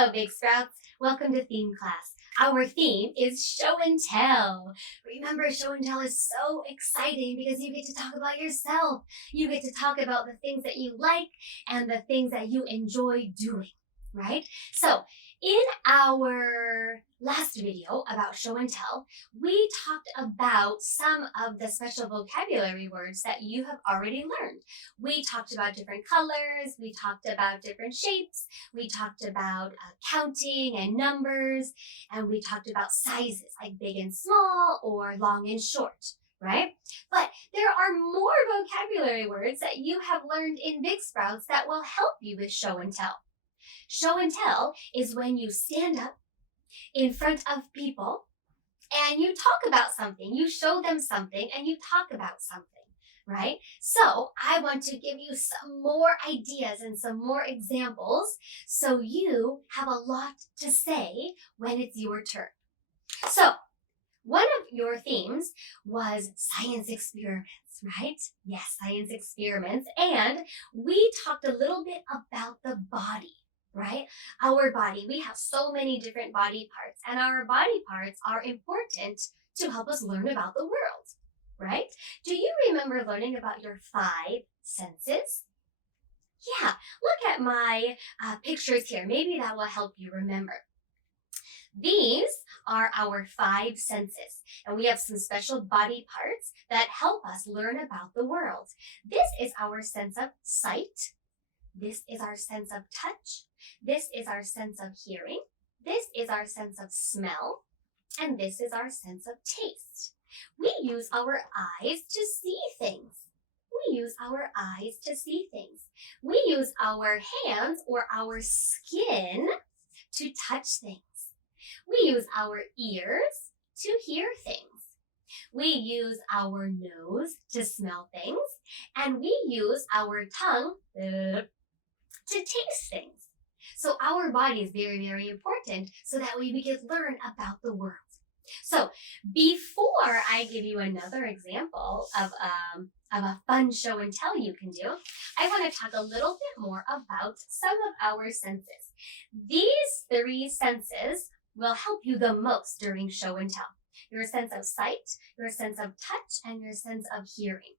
Hello, Big Sprouts. Welcome to theme class. Our theme is show and tell. Remember, show and tell is so exciting because you get to talk about yourself. You get to talk about the things that you like and the things that you enjoy doing, right? So, in our last video about show and tell, we talked about some of the special vocabulary words that you have already learned. We talked about different colors, we talked about different shapes, we talked about counting and numbers, and we talked about sizes like big and small or long and short, right? But there are more vocabulary words that you have learned in Big Sprouts that will help you with show and tell. Show and tell is when you stand up in front of people and you talk about something, you show them something and you talk about something, right? So I want to give you some more ideas and some more examples so you have a lot to say when it's your turn. So one of your themes was science experiments, right? Yes, science experiments. And we talked a little bit about the body. Right? Our body, we have so many different body parts, and our body parts are important to help us learn about the world, right? Do you remember learning about your 5 senses? Yeah, look at my pictures here. Maybe that will help you remember. These are our 5 senses, and we have some special body parts that help us learn about the world. This is our sense of sight. This is our sense of touch. This is our sense of hearing. This is our sense of smell. And this is our sense of taste. We use our eyes to see things. We use our eyes to see things. We use our hands or our skin to touch things. We use our ears to hear things. We use our nose to smell things. And we use our tongue to taste things. So our body is very, very important so that way we can learn about the world. So before I give you another example of a fun show and tell you can do, I want to talk a little bit more about some of our senses. These 3 senses will help you the most during show and tell. Your sense of sight, your sense of touch, and your sense of hearing.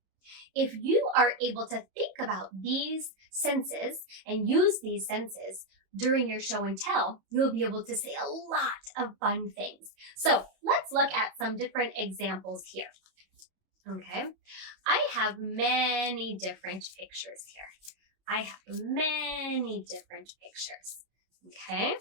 If you are able to think about these senses and use these senses during your show and tell, you'll be able to say a lot of fun things. So let's look at some different examples here. Okay, I have many different pictures here. I have many different pictures. Okay,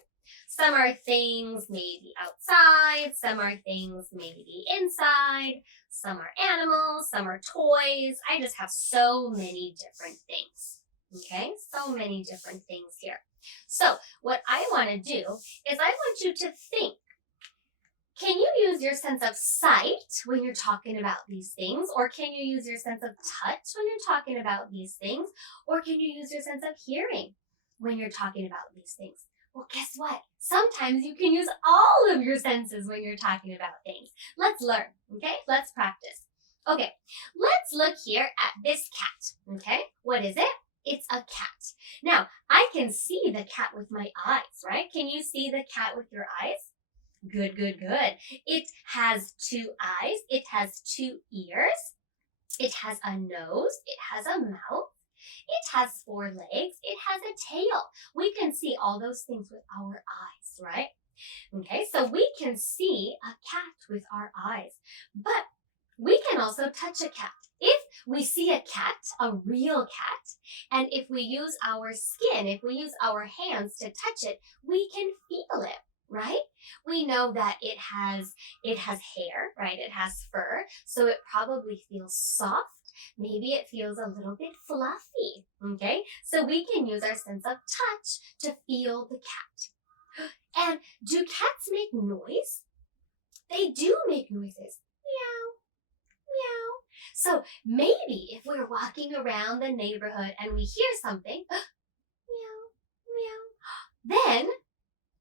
some are things maybe outside, some are things maybe inside, some are animals, some are toys. I just have so many different things. Okay, so many different things here. So what I want to do is I want you to think. Can you use your sense of sight when you're talking about these things? Or can you use your sense of touch when you're talking about these things? Or can you use your sense of hearing when you're talking about these things? Well, guess what? Sometimes you can use all of your senses when you're talking about things. Let's learn, okay? Let's practice. Okay, let's look here at this cat, okay? What is it? It's a cat. Now, I can see the cat with my eyes, right? Can you see the cat with your eyes? Good, good, good. It has 2 eyes. It has 2 ears. It has a nose. It has a mouth. It has 4 legs. It has a tail. We can see all those things with our eyes, right? Okay, so we can see a cat with our eyes, but we can also touch a cat. If we see a cat, a real cat, and if we use our skin, if we use our hands to touch it, we can feel it, right? We know that it has hair, right? It has fur, so it probably feels soft. Maybe it feels a little bit fluffy, okay? So we can use our sense of touch to feel the cat. And do cats make noise? They do make noises. Meow, meow. So maybe if we're walking around the neighborhood and we hear something, meow, meow, then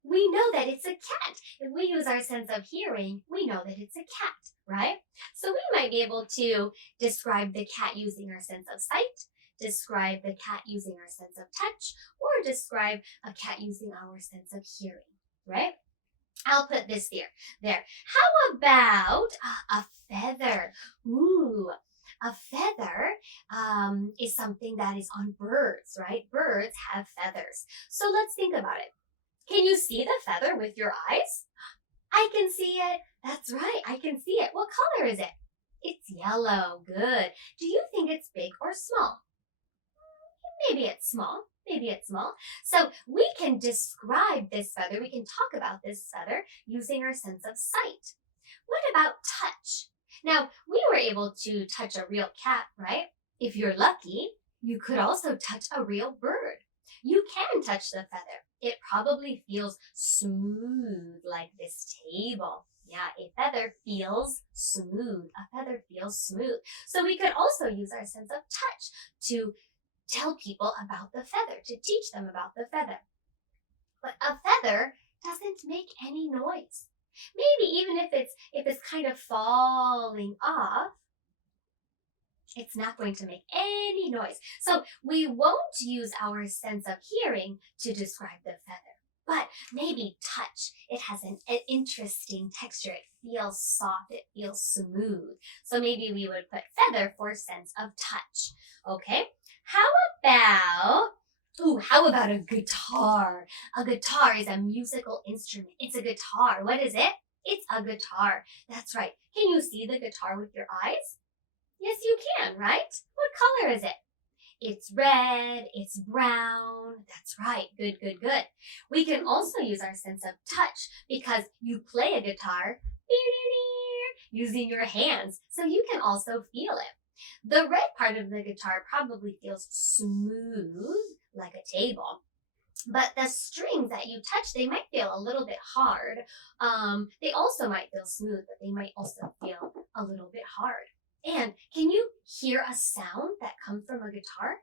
we know that it's a cat. If we use our sense of hearing, we know that it's a cat, right? So we might be able to describe the cat using our sense of sight, describe the cat using our sense of touch, or describe a cat using our sense of hearing, right? I'll put this there. How about a feather? Ooh, a feather is something that is on birds, right? Birds have feathers. So let's think about it. Can you see the feather with your eyes? I can see it. That's right. I can see it. What color is it? It's yellow. Good. Do you think it's big or small? Maybe it's small. Maybe it's small. So we can describe this feather. We can talk about this feather using our sense of sight. What about touch? Now, we were able to touch a real cat, right? If you're lucky, you could also touch a real bird. You can touch the feather. It probably feels smooth like this table. Yeah, a feather feels smooth. A feather feels smooth. So we could also use our sense of touch to tell people about the feather, to teach them about the feather. But a feather doesn't make any noise. Maybe even if it's kind of falling off, it's not going to make any noise. So we won't use our sense of hearing to describe the feather. But maybe touch. It has an interesting texture. It feels soft. It feels smooth. So maybe we would put feather for sense of touch. Okay? How about a guitar? A guitar is a musical instrument. It's a guitar. What is it? It's a guitar. That's right. Can you see the guitar with your eyes? Yes, you can, right? What color is it? It's red, it's brown. That's right. Good. We can also use our sense of touch because you play a guitar using your hands, so you can also feel it. The red part of the guitar probably feels smooth, like a table. But the strings that you touch, they might feel a little bit hard. They also might feel smooth, but they might also feel a little bit hard. And can you hear a sound that comes from a guitar?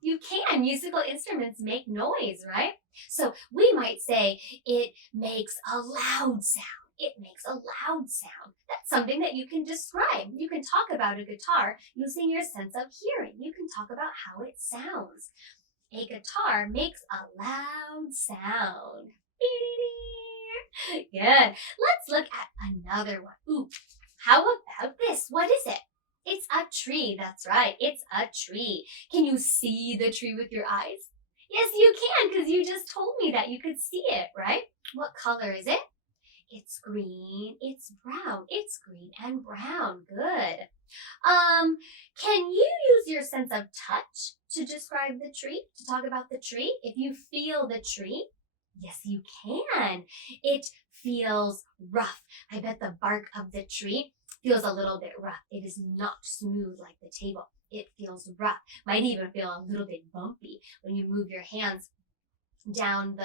You can. Musical instruments make noise, right? So we might say it makes a loud sound. It makes a loud sound. That's something that you can describe. You can talk about a guitar using your sense of hearing. You can talk about how it sounds. A guitar makes a loud sound. Good. Let's look at another one. Ooh, how about this? What is it? It's a tree. That's right. It's a tree. Can you see the tree with your eyes? Yes, you can, because you just told me that you could see it, right? What color is it? It's green. It's brown. It's green and brown. Good. Can you use your sense of touch to describe the tree, to talk about the tree? If you feel the tree, yes, you can. It feels rough. I bet the bark of the tree feels a little bit rough. It is not smooth like the table. It feels rough. Might even feel a little bit bumpy when you move your hands down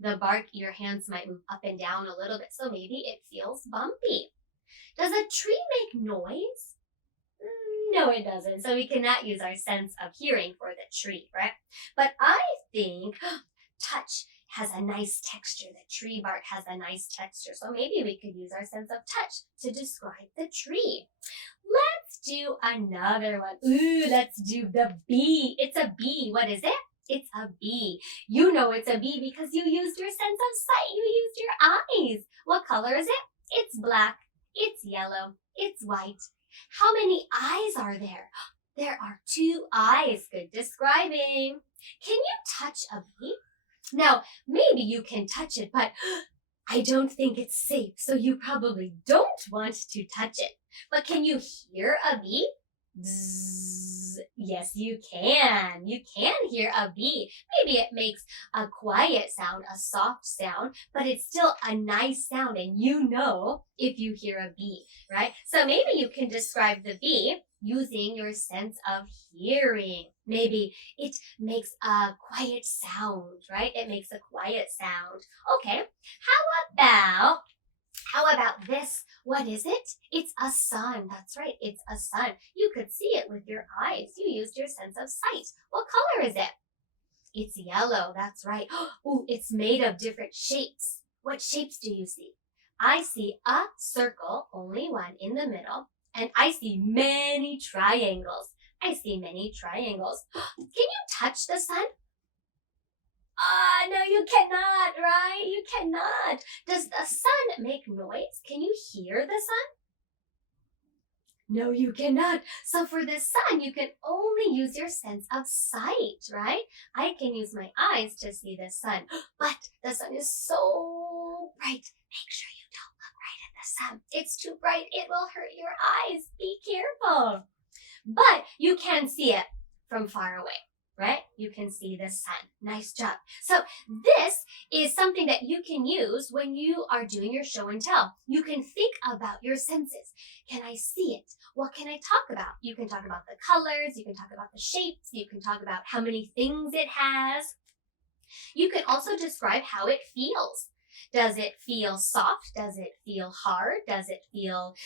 the bark. Your hands might move up and down a little bit, so maybe it feels bumpy. Does a tree make noise? No, it doesn't. So we cannot use our sense of hearing for the tree, right? But I think touch has a nice texture. The tree bark has a nice texture. So maybe we could use our sense of touch to describe the tree. Let's do another one. Ooh, let's do the bee. It's a bee. What is it? It's a bee. You know it's a bee because you used your sense of sight. You used your eyes. What color is it? It's black. It's yellow. It's white. How many eyes are there? There are 2 eyes. Good describing. Can you touch a bee? Now, maybe you can touch it, but I don't think it's safe, so you probably don't want to touch it. But can you hear a bee? Bzzz. Yes, you can. You can hear a bee. Maybe it makes a quiet sound, a soft sound, but it's still a nice sound, and you know if you hear a bee, right? So maybe you can describe the bee using your sense of hearing. Maybe it makes a quiet sound, right? It makes a quiet sound. Okay, how about this? What is it? It's a sun. That's right, it's a sun. You could see it with your eyes. You used your sense of sight. What color is it? It's yellow. That's right. Ooh, it's made of different shapes. What shapes do you see? I see a circle, only one in the middle, and I see many triangles. I see many triangles. Can you touch the sun? No, you cannot, right? You cannot. Does the sun make noise? Can you hear the sun? No, you cannot. So for the sun, you can only use your sense of sight, right? I can use my eyes to see the sun, but the sun is so bright. Make sure you don't look right at the sun. It's too bright. It will hurt your eyes. Be careful. But you can see it from far away, right? You can see the sun. Nice job. So this is something that you can use when you are doing your show and tell. You can think about your senses. Can I see it? What can I talk about? You can talk about the colors. You can talk about the shapes. You can talk about how many things it has. You can also describe how it feels. Does it feel soft? Does it feel hard? Does it feel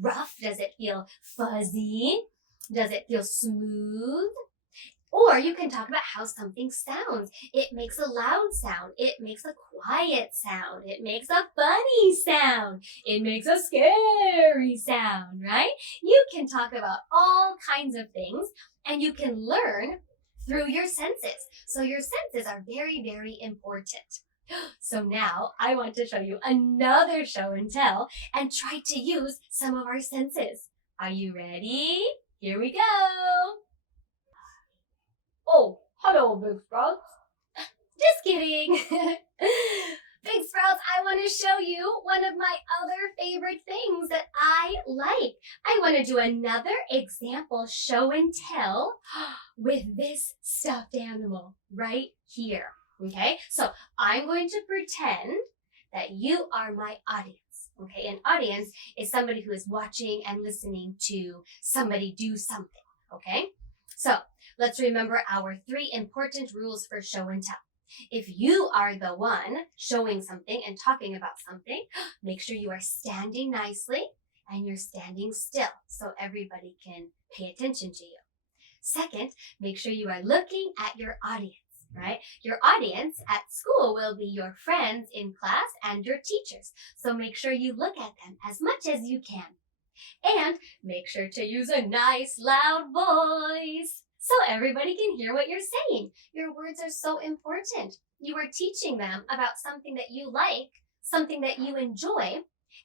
rough? Does it feel fuzzy? Does it feel smooth? Or you can talk about how something sounds. It makes a loud sound. It makes a quiet sound. It makes a funny sound. It makes a scary sound, right? You can talk about all kinds of things, and you can learn through your senses. So your senses are very, very important. So now I want to show you another show and tell and try to use some of our senses. Are you ready? Here we go. Oh, hello, Big Sprouts. Just kidding. Big Sprouts, I want to show you one of my other favorite things that I like. I want to do another example show and tell with this stuffed animal right here. Okay, so I'm going to pretend that you are my audience. Okay, an audience is somebody who is watching and listening to somebody do something. Okay, so let's remember our 3 important rules for show and tell. If you are the one showing something and talking about something, make sure you are standing nicely and you're standing still so everybody can pay attention to you. Second, make sure you are looking at your audience. Right? Your audience at school will be your friends in class and your teachers. So make sure you look at them as much as you can. And make sure to use a nice loud voice so everybody can hear what you're saying. Your words are so important. You are teaching them about something that you like, something that you enjoy,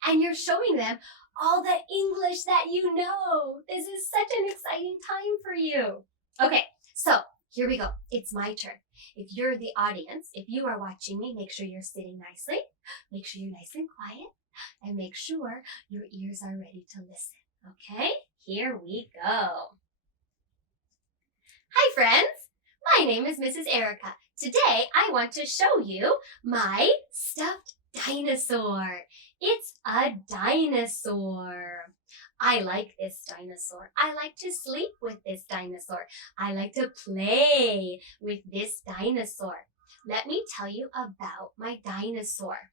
and you're showing them all the English that you know. This is such an exciting time for you. Okay, so here we go. It's my turn. If you're the audience, if you are watching me, make sure you're sitting nicely. Make sure you're nice and quiet. And make sure your ears are ready to listen. Okay? Here we go. Hi, friends. My name is Mrs. Erica. Today, I want to show you my stuffed dinosaur. It's a dinosaur. I like this dinosaur. I like to sleep with this dinosaur. I like to play with this dinosaur. Let me tell you about my dinosaur.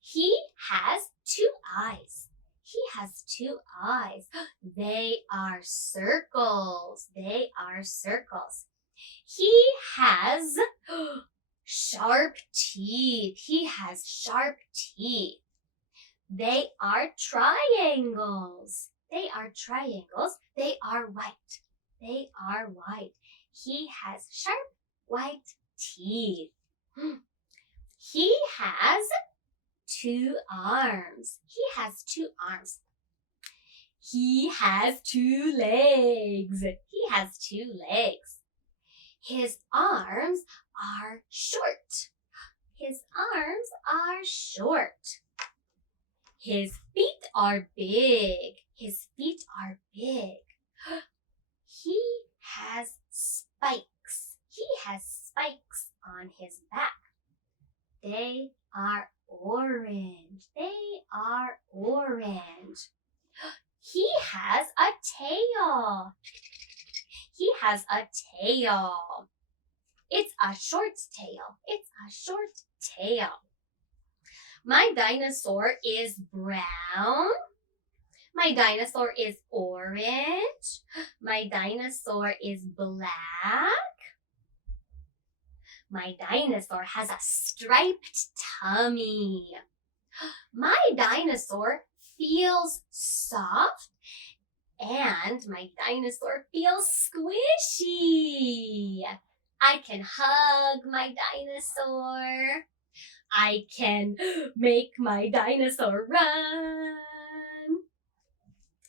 He has 2 eyes. He has 2 eyes. They are circles. They are circles. He has sharp teeth. He has sharp teeth. They are triangles. They are triangles. They are white. They are white. He has sharp white teeth. He has 2 arms. He has 2 arms. He has 2 legs. He has 2 legs. His arms are short. His arms are short. His feet are big. His feet are big. He has spikes. He has spikes on his back. They are orange. They are orange. He has a tail. He has a tail. It's a short tail. It's a short tail. My dinosaur is brown. My dinosaur is orange. My dinosaur is black. My dinosaur has a striped tummy. My dinosaur feels soft And my dinosaur feels squishy. I can hug my dinosaur. I can make my dinosaur run.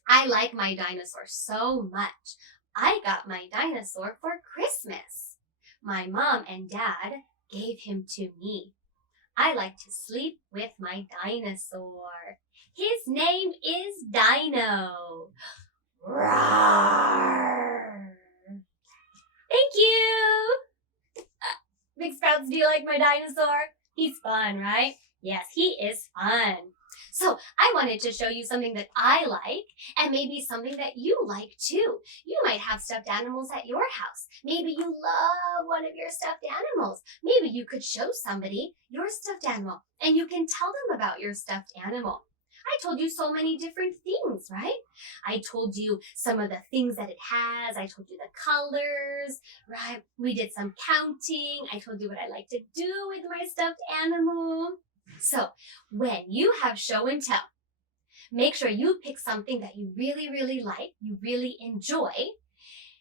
I like my dinosaur so much. I got my dinosaur for Christmas. My mom and dad gave him to me. I like to sleep with my dinosaur. His name is Dino. Roar! Thank you! Big Sprouts, do you like my dinosaur? He's fun, right? Yes, he is fun. So I wanted to show you something that I like and maybe something that you like too. You might have stuffed animals at your house. Maybe you love one of your stuffed animals. Maybe you could show somebody your stuffed animal and you can tell them about your stuffed animal. I told you so many different things, right? I told you some of the things that it has. I told you the colors, right? We did some counting. I told you what I like to do with my stuffed animal. So when you have show and tell, make sure you pick something that you really, really like, you really enjoy,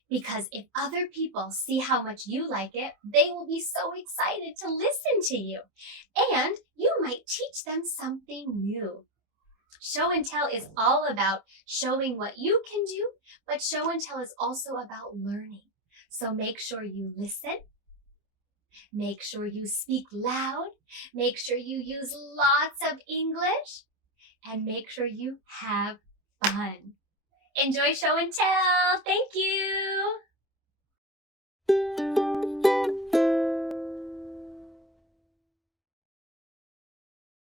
because if other people see how much you like it, they will be so excited to listen to you. And you might teach them something new. Show and tell is all about showing what you can do, but show and tell is also about learning. So make sure you listen. Make sure you speak loud. Make sure you use lots of English. And make sure you have fun. Enjoy show and tell. Thank you.